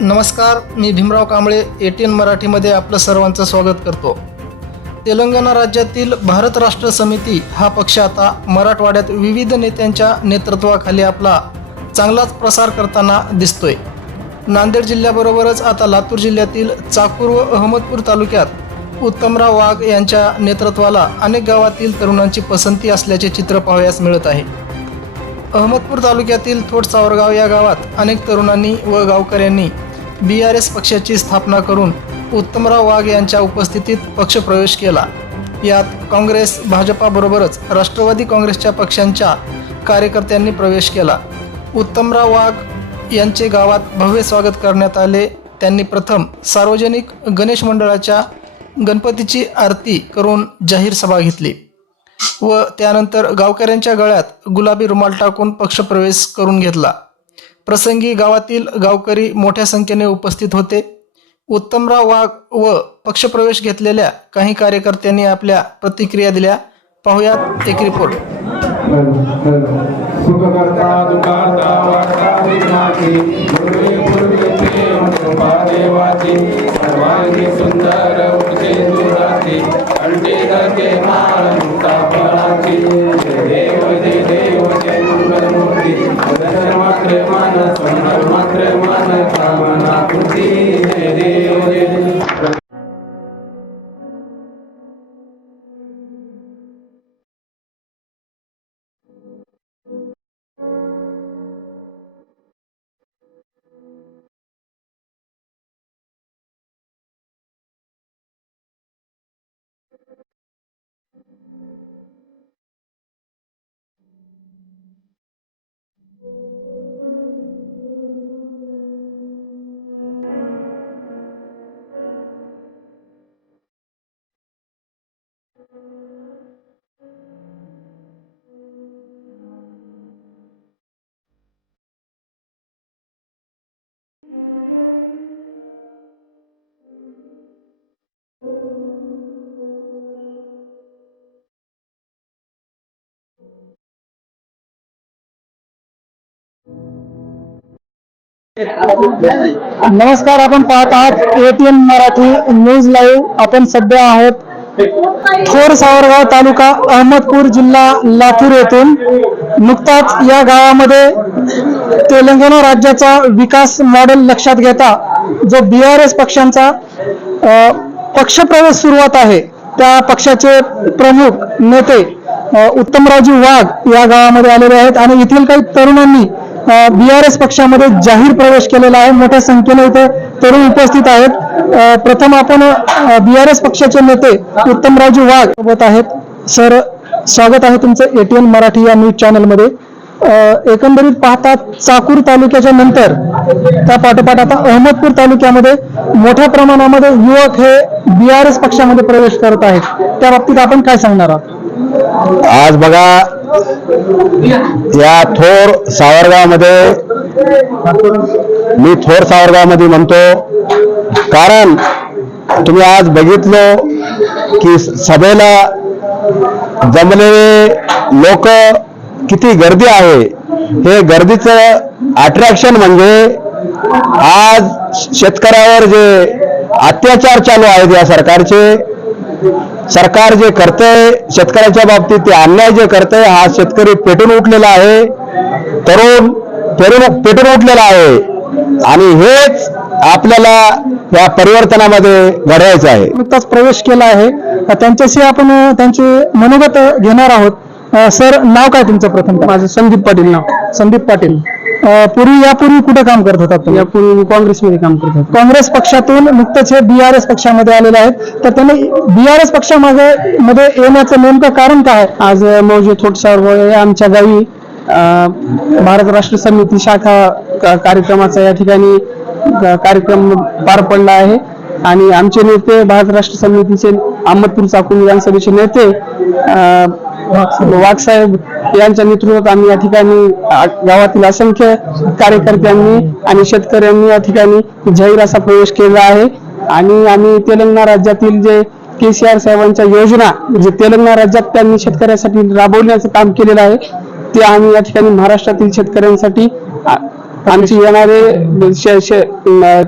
नमस्कार, मी भीमराव कांबळे ATN मराठीमध्ये आपलं सर्वांचं स्वागत करतो. तेलंगणा राज्यातील भारत राष्ट्र समिती हा पक्ष आता मराठवाड्यात विविध नेत्यांच्या नेतृत्वाखाली आपला चांगलाच प्रसार करताना दिसतोय. नांदेड जिल्ह्याबरोबरच आता लातूर जिल्ह्यातील चाकूर व अहमदपूर तालुक्यात उत्तमराव वाघ यांच्या नेतृत्वाला अनेक गावातील तरुणांची पसंती असल्याचे चित्र पाहावयास मिळत आहे. अहमदपूर तालुक्यातील थोट सावरगाव या गावात अनेक तरुणांनी व गावकऱ्यांनी BRS पक्षाची स्थापना करून उत्तमराव वाघ यांच्या उपस्थितीत पक्षप्रवेश केला. यात काँग्रेस, भाजपाबरोबरच राष्ट्रवादी काँग्रेसच्या पक्षांच्या कार्यकर्त्यांनी प्रवेश केला. उत्तमराव वाघ यांचे गावात भव्य स्वागत करण्यात आले. त्यांनी प्रथम सार्वजनिक गणेश मंडळाच्या गणपतीची आरती करून जाहीर सभा घेतली व त्यानंतर गावकऱ्यांच्या गळ्यात गुलाबी रुमाल टाकून पक्षप्रवेश करून घेतला. प्रसंगी गावातील गावकरी मोठ्या संख्येने उपस्थित होते. उत्तमराव वाघ व पक्षप्रवेश घेतलेल्या काही कार्यकर्त्यांनी आपल्या प्रतिक्रिया दिल्या. पाहुयात एक रिपोर्ट. नमस्कार, आपण पाहत आहात ATN मराठी न्यूज लाईव्ह. आपण सध्या आहोत थोर सावरगाव तालुका अहमदपूर जिल्हा लातूर येथून. नुकताच या गावामध्ये तेलंगणा राज्याचा विकास मॉडेल लक्षात घेता जो BRS पक्षांचा पक्षप्रवेश सुरुवात आहे, त्या पक्षाचे प्रमुख नेते उत्तमरावजी वाघ या गावामध्ये आलेले आहेत आणि येथील काही तरुणांनी BRS पक्षामध्ये जाहीर प्रवेश केलेला आहे. मोठ्या संख्येने इथे तरुण उपस्थित आहेत. प्रथम आपण BRS पक्षाचे नेते उत्तमरावजी वाघ सोबत आहेत. सर, स्वागत आहे तुमचं ATN मराठी या न्यूज चॅनलमध्ये. एकंदरीत पाहता चाकूर तालुक्याच्या नंतर त्या पाठोपाठ आता अहमदपूर तालुक्यामध्ये मोठ्या प्रमाणामध्ये युवक हे BRS पक्षामध्ये प्रवेश करत आहेत. त्या बाबतीत आपण काय सांगणार आहात? आज बघा, या थोर सावरगावमध्ये, मी थोर सावरगावमध्ये म्हणतो कारण तुम्ही आज बघितलं की सभेला जमलेले लोक किती गर्दी आहे. हे गर्दीचं अट्रॅक्शन म्हणजे आज शेतकऱ्यावर जे अत्याचार चालू आहेत या सरकारचे, सरकार जे करतंय शेतकऱ्याच्या बाबतीत, ते अन्याय जे करतंय, हा शेतकरी पेटून उठलेला आहे, तरुण पेटून उठलेला आहे आणि हेच आपल्याला या परिवर्तनामध्ये घडवायचं आहे. नुकताच प्रवेश केला आहे, त्यांच्याशी आपण त्यांचे मनोगत घेणार आहोत. सर, नाव काय तुमचं? प्रथम माझं संदीप पाटील नाव. संदीप पाटील. यापूर्वी कुठे काम करत होता तुम्ही? यापूर्वी काँग्रेसमध्ये काम करत होतो. काँग्रेस पक्षातून नुकतंच हे BRS पक्षामध्ये आलेले आहेत, तर त्यांनी BRS पक्षामध्ये येण्याचं नेमकं कारण काय? आज मौजे थोट सावरगाव या आमच्या गावी भारत राष्ट्र समिती शाखा कार्यक्रमाचा या ठिकाणी कार्यक्रम पार पडला आहे आणि आमचे नेते भारत राष्ट्र समितीचे अहमदपूर चाकूर विधानसभेचे नेते वाघ साहेब यांच्या नेतृत्वात आम्ही या ठिकाणी गावातील असंख्य कार्यकर्त्यांनी आणि शेतकऱ्यांनी या ठिकाणी जाहीर असा प्रवेश केला आहे. आणि आम्ही तेलंगणा राज्यातील जे KCR साहेबांच्या योजना जे तेलंगणा राज्यात त्यांनी शेतकऱ्यांसाठी राबवण्याचं काम केलेलं आहे, ते आम्ही या ठिकाणी महाराष्ट्रातील शेतकऱ्यांसाठी आमचे येणारे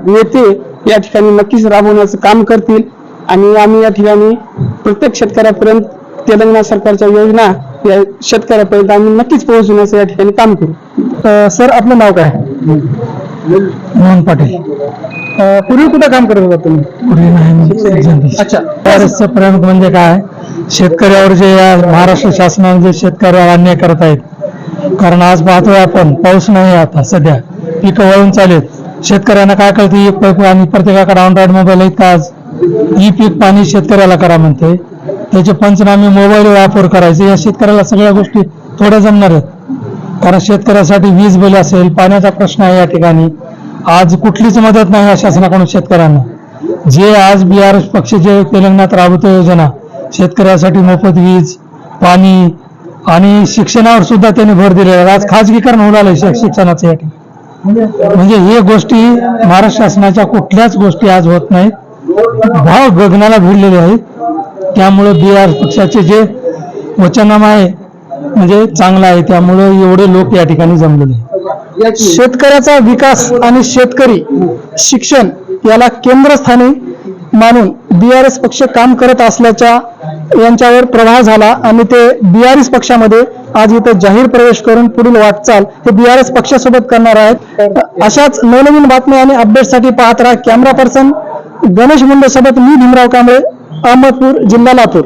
नेते या ठिकाणी नक्कीच राबवण्याचं काम करतील आणि आम्ही या ठिकाणी प्रत्येक शेतकऱ्यापर्यंत तेलंगणा सरकारच्या योजना या शेतकऱ्यापर्यंत आम्ही नक्कीच पोहोचवण्याचं या ठिकाणी काम करू. सर आपलं नाव काय? मोहन पाटील. पूर्वी कुठं काम करत होता तुम्ही? पूर्वी नाही. अच्छा. बीआरएसचं प्रमुख म्हणजे काय, शेतकऱ्यावर जे या महाराष्ट्र शासनाने जे शेतकऱ्यावर अन्याय करत आहेत. कारण आज पाहतोय आपण, पाऊस नाही आता सध्या, पिकं वळून चालेत. शेतकऱ्यांना काय कळते, एक पाईप आणि प्रत्येकाकडे अँड्रॉइड मोबाईल आहेत का आज ही पीक पाणी शेतकऱ्याला करा म्हणते, त्याचे पंचनामे मोबाईल वापर करायचे. या शेतकऱ्याला सगळ्या गोष्टी थोड्या जमणार आहेत. कारण शेतकऱ्यासाठी वीज बिल असेल, पाण्याचा प्रश्न आहे. या ठिकाणी आज कुठलीच मदत नाही या शासनाकडून शेतकऱ्यांना. जे आज बीआरएस पक्ष जे तेलंगणात राबवतो योजना, शेतकऱ्यासाठी मोफत वीज, पाणी आणि शिक्षणावर सुद्धा त्यांनी भर दिलेला आहे. आज खाजगीकरण होऊ लागलंय शिक्षणाचं या ठिकाणी. म्हणजे हे गोष्टी महाराष्ट्र शासनाच्या कुठल्याच गोष्टी आज होत नाहीत. भाव गगनाला भिडलेले आहेत. त्यामुळे बीआर पक्षाचे जे वचननामा आहे म्हणजे चांगला आहे. त्यामुळे एवढे लोक या ठिकाणी जमलेले आहेत. शेतकऱ्याचा विकास आणि शेतकरी शिक्षण याला केंद्रस्थानी मानून बीआरएस पक्ष काम करत असल्याच्या यांच्यावर प्रभाव झाला आणि ते बीआरएस पक्षामध्ये आज इथे जाहीर प्रवेश करून पुढील वाटचाल हे बीआरएस पक्षासोबत करणार आहेत. अशाच नवनवीन बातम्या आणि अपडेटसाठी पाहत राहा. कॅमेरा पर्सन गणेश मुंडे सोबत मी भीमराव कांबळे, अहमदपूर, जिल्हा लातूर.